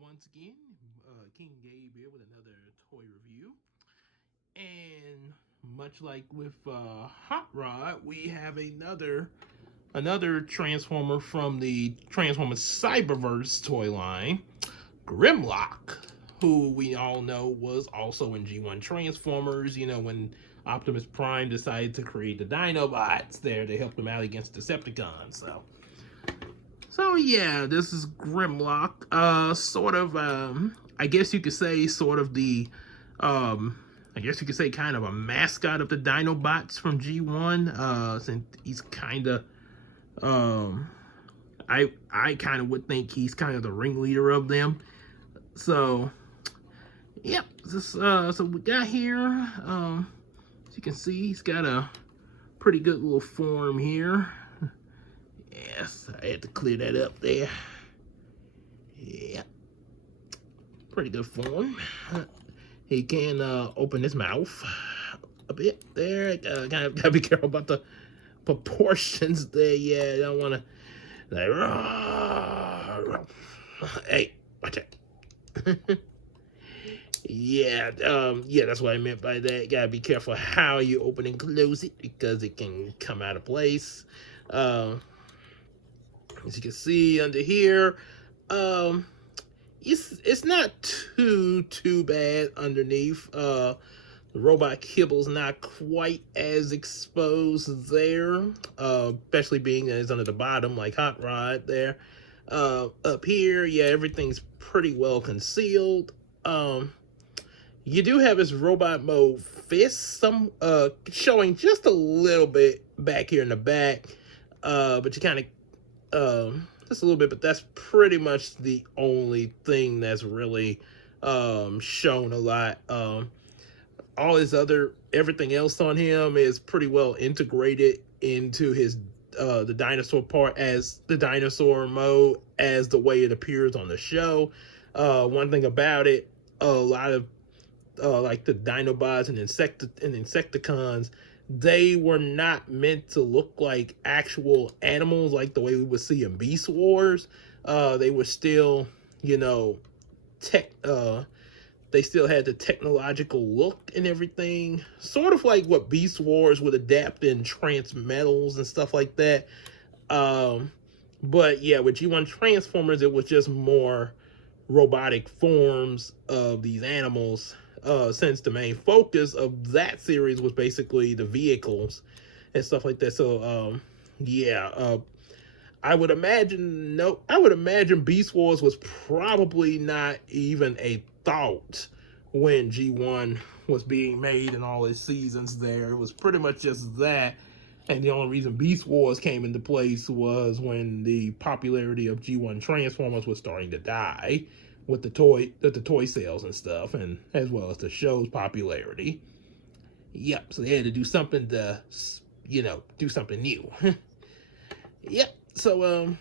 once again, King Gabe here with another toy review. And much like with Hot Rod, we have another Transformer from the Transformers Cyberverse toy line, Grimlock, who we all know was also in G1 Transformers. You know, when Optimus Prime decided to create the Dinobots there to help them out against Decepticons. So yeah, this is Grimlock. Sort of, I guess you could say, sort of the, I guess you could say, kind of a mascot of the Dinobots from G1. Since he's kind of, I kind of would think he's kind of the ringleader of them. So, yep. So we got here. As you can see, he's got a pretty good little form here. Yes, I had to clear that up there. Yeah, pretty good form. He can open his mouth a bit there. Gotta be careful about the proportions there. Yeah, I don't want to like. Hey, watch it. Yeah, yeah, that's what I meant by that. Gotta be careful how you open and close it because it can come out of place. As you can see under here, it's not too bad underneath. The robot kibble's not quite as exposed there, especially being that it's under the bottom like Hot Rod there. Up here, yeah, everything's pretty well concealed. You do have his robot mode fist, showing just a little bit back here in the back, but you kind of just a little bit, but that's pretty much the only thing that's really shown a lot. All his everything else on him is pretty well integrated into his the dinosaur part as the dinosaur mode as the way it appears on the show. One thing about it, a lot of like the Dinobots and Insecticons, they were not meant to look like actual animals like the way we would see in Beast Wars. They were still, you know, they still had the technological look and everything, sort of like what Beast Wars would adapt in Transmetals and stuff like that. But yeah, with G1 Transformers, it was just more robotic forms of these animals. Since the main focus of that series was basically the vehicles and stuff like that. So, yeah, I would imagine Beast Wars was probably not even a thought when G1 was being made and all its seasons there. It was pretty much just that. And the only reason Beast Wars came into place was when the popularity of G1 Transformers was starting to die with the toy sales and stuff, and as well as the show's popularity. Yep, so they had to do something to, you know, do something new. Yep, so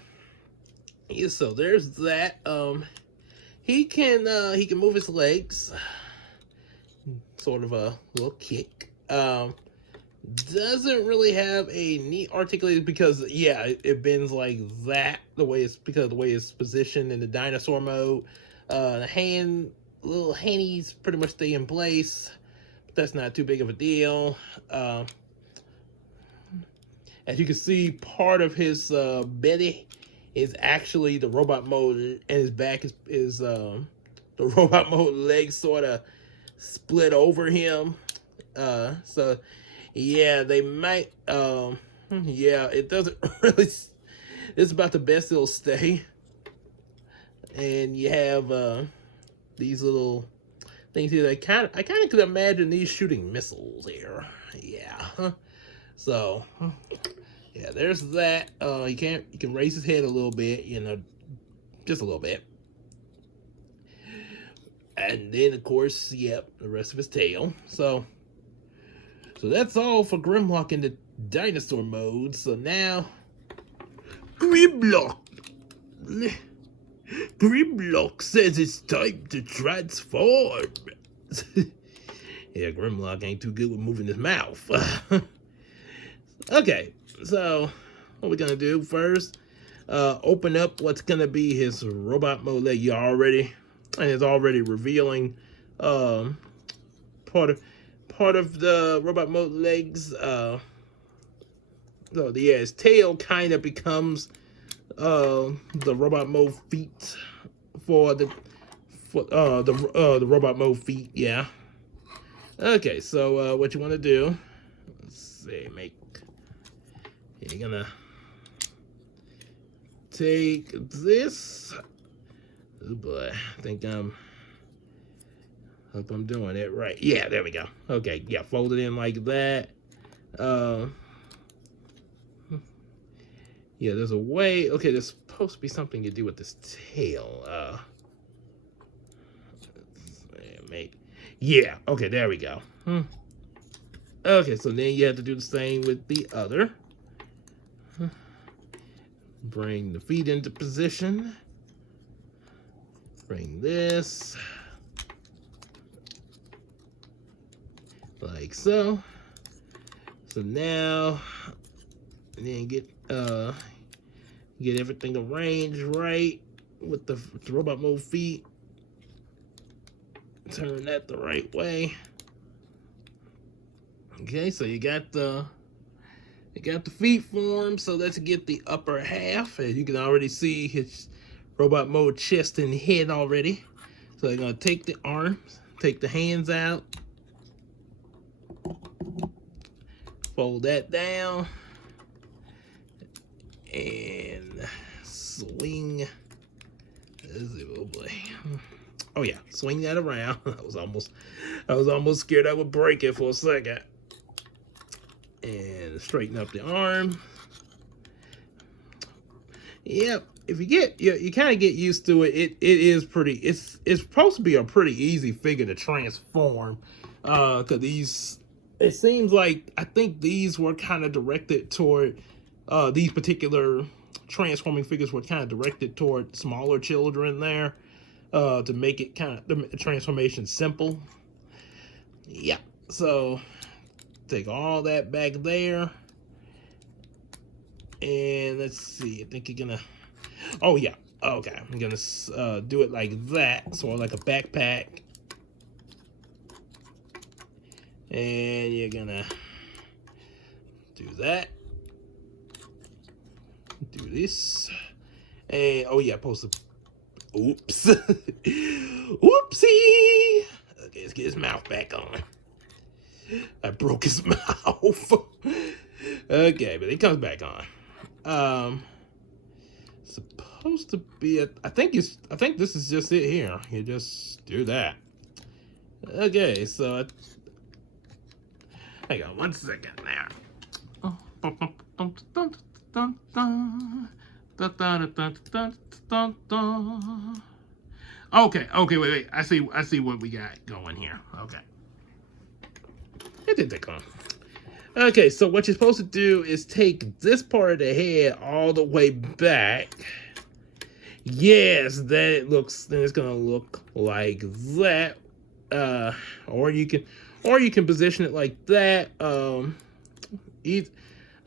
yeah, so there's that. He can move his legs, sort of a little kick. Doesn't really have a neat articulated, because yeah, it bends like that because of the way it's positioned in the dinosaur mode. The little handies pretty much stay in place, but that's not too big of a deal. As you can see, part of his belly is actually the robot mode, and his back is the robot mode legs sort of split over him. So yeah, they might, yeah, it doesn't really, it's about the best it'll stay. And you have these little things here. I kind of could imagine these shooting missiles here. Yeah. So yeah, there's that. You can raise his head a little bit, you know, just a little bit. And then of course, yep, the rest of his tail. So that's all for Grimlock in the dinosaur mode. So now, Grimlock says it's time to transform. Yeah, Grimlock ain't too good with moving his mouth. Okay, so what we're gonna do first, open up what's gonna be his robot mode leg. And it's already revealing part of the robot mode legs. So yeah, his tail kind of becomes the robot mode feet for the robot mode feet. Yeah. Okay, so what you want to do? Let's see, you're gonna take this. Oh boy, I think hope I'm doing it right. Yeah, there we go. Okay, yeah, fold it in like that. Yeah, there's a way. Okay, there's supposed to be something to do with this tail. Yeah, okay, there we go. Okay, so then you have to do the same with the other. Bring the feet into position. Bring this. Like so. So now, and then get everything arranged right with the robot mode feet. Turn that the right way. Okay, so you got the feet formed. So let's get the upper half, and you can already see his robot mode chest and head already. So you're gonna take the arms, take the hands out, fold that down, and swing. Oh boy. Oh yeah, swing that around. I was almost scared I would break it for a second. And straighten up the arm. Yep. If you kind of get used to it, it's supposed to be a pretty easy figure to transform. Cause it seems like, I think these were kind of directed toward, these particular transforming figures were kind of directed toward smaller children there, to make it kind of the transformation simple. Yeah. So take all that back there, and let's see. I think you're gonna. Oh yeah. Okay. I'm gonna do it like that, sort of like a backpack, and you're gonna do that. Do this, and oh yeah, post it. Oops. Whoopsie. Okay, let's get his mouth back on. I broke his mouth. Okay, but it comes back on. Supposed to be I think this is just it here. You just do that. Okay, so hang on 1 second there. Okay, wait. I see what we got going here. Okay. It didn't take long. Okay, so what you're supposed to do is take this part of the head all the way back. Yes, then it's gonna look like that. Or you can position it like that. I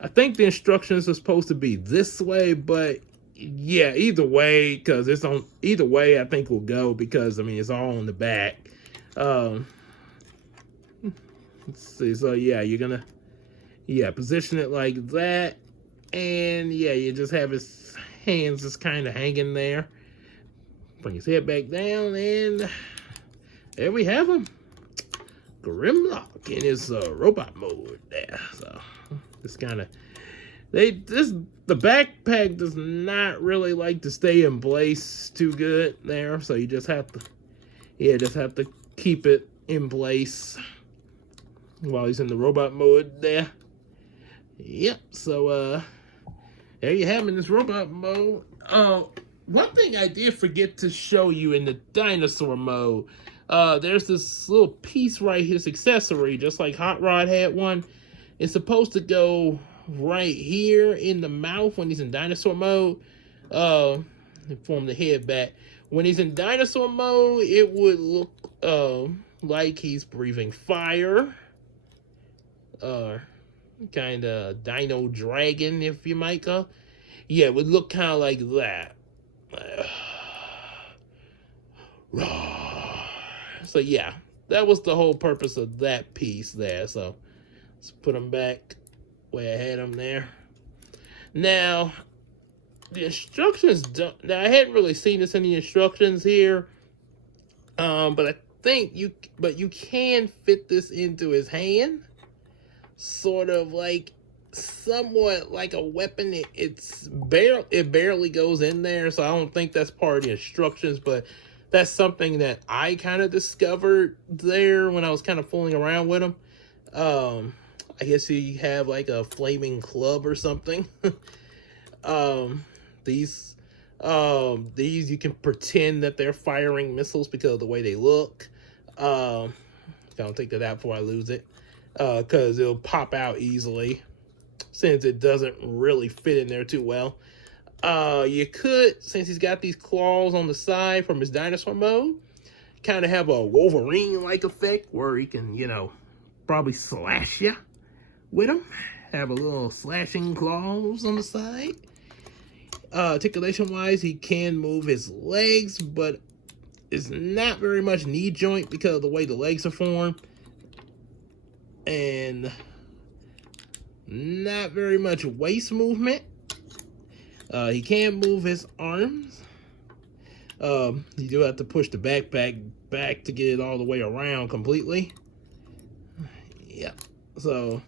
think the instructions are supposed to be this way, but yeah, either way, because it's on either way, I think will go, because I mean it's all on the back. Let's see. So yeah, you're gonna position it like that, and yeah, you just have his hands just kind of hanging there. Bring his head back down, and there we have him, Grimlock in his robot mode there. So it's kind of the backpack does not really like to stay in place too good there, so you just have to keep it in place while he's in the robot mode there. Yep, so there you have him in this robot mode. One thing I did forget to show you in the dinosaur mode, there's this little piece right here, this accessory, just like Hot Rod had one. It's supposed to go right here in the mouth when he's in dinosaur mode, form the head back. When he's in dinosaur mode, it would look like he's breathing fire, kind of dino dragon, if you might go. Yeah, it would look kind of like that. So yeah, that was the whole purpose of that piece there. So let's put them back where I had them there. Now, the instructions don't. Now I hadn't really seen this in the instructions here, but I think you can fit this into his hand, sort of like somewhat like a weapon. It barely goes in there, so I don't think that's part of the instructions, but that's something that I kind of discovered there when I was kind of fooling around with them. I guess you have like a flaming club or something. um, these these you can pretend that they're firing missiles because of the way they look. Don't take that out before I lose it, because it'll pop out easily since it doesn't really fit in there too well. You could, since he's got these claws on the side from his dinosaur mode, kind of have a Wolverine-like effect where he can, probably slash you with him. Have a little slashing claws on the side. Articulation-wise, he can move his legs, but it's not very much knee joint because of the way the legs are formed. And not very much waist movement. He can move his arms. You do have to push the backpack back to get it all the way around completely. Yeah, so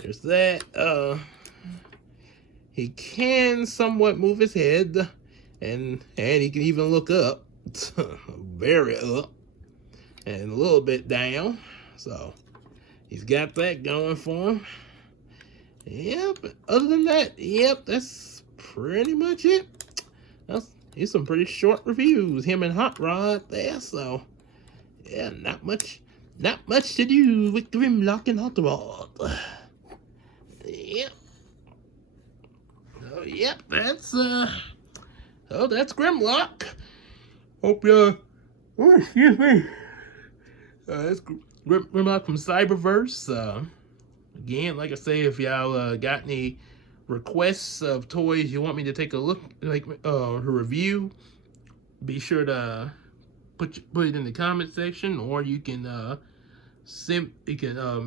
there's that. He can somewhat move his head, and he can even look up, very up, and a little bit down. So he's got that going for him. Yep. Other than that, yep, that's pretty much it. He's some pretty short reviews, him and Hot Rod there, so yeah, not much to do with Grimlock and Hot Rod. Yep. Oh, yep, that's Grimlock. Hope excuse me. That's Grimlock from Cyberverse. Again, like I say, if y'all got any requests of toys you want me to take a look, like review, be sure to put it in the comment section, or you can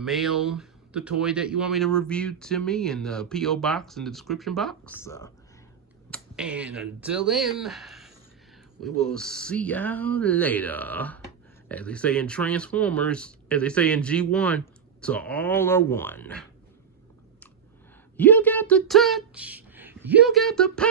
mail the toy that you want me to review to me in the P.O. box in the description box. And until then, we will see y'all later. As they say in Transformers, as they say in G1, to all are one. You got the touch, you got the power.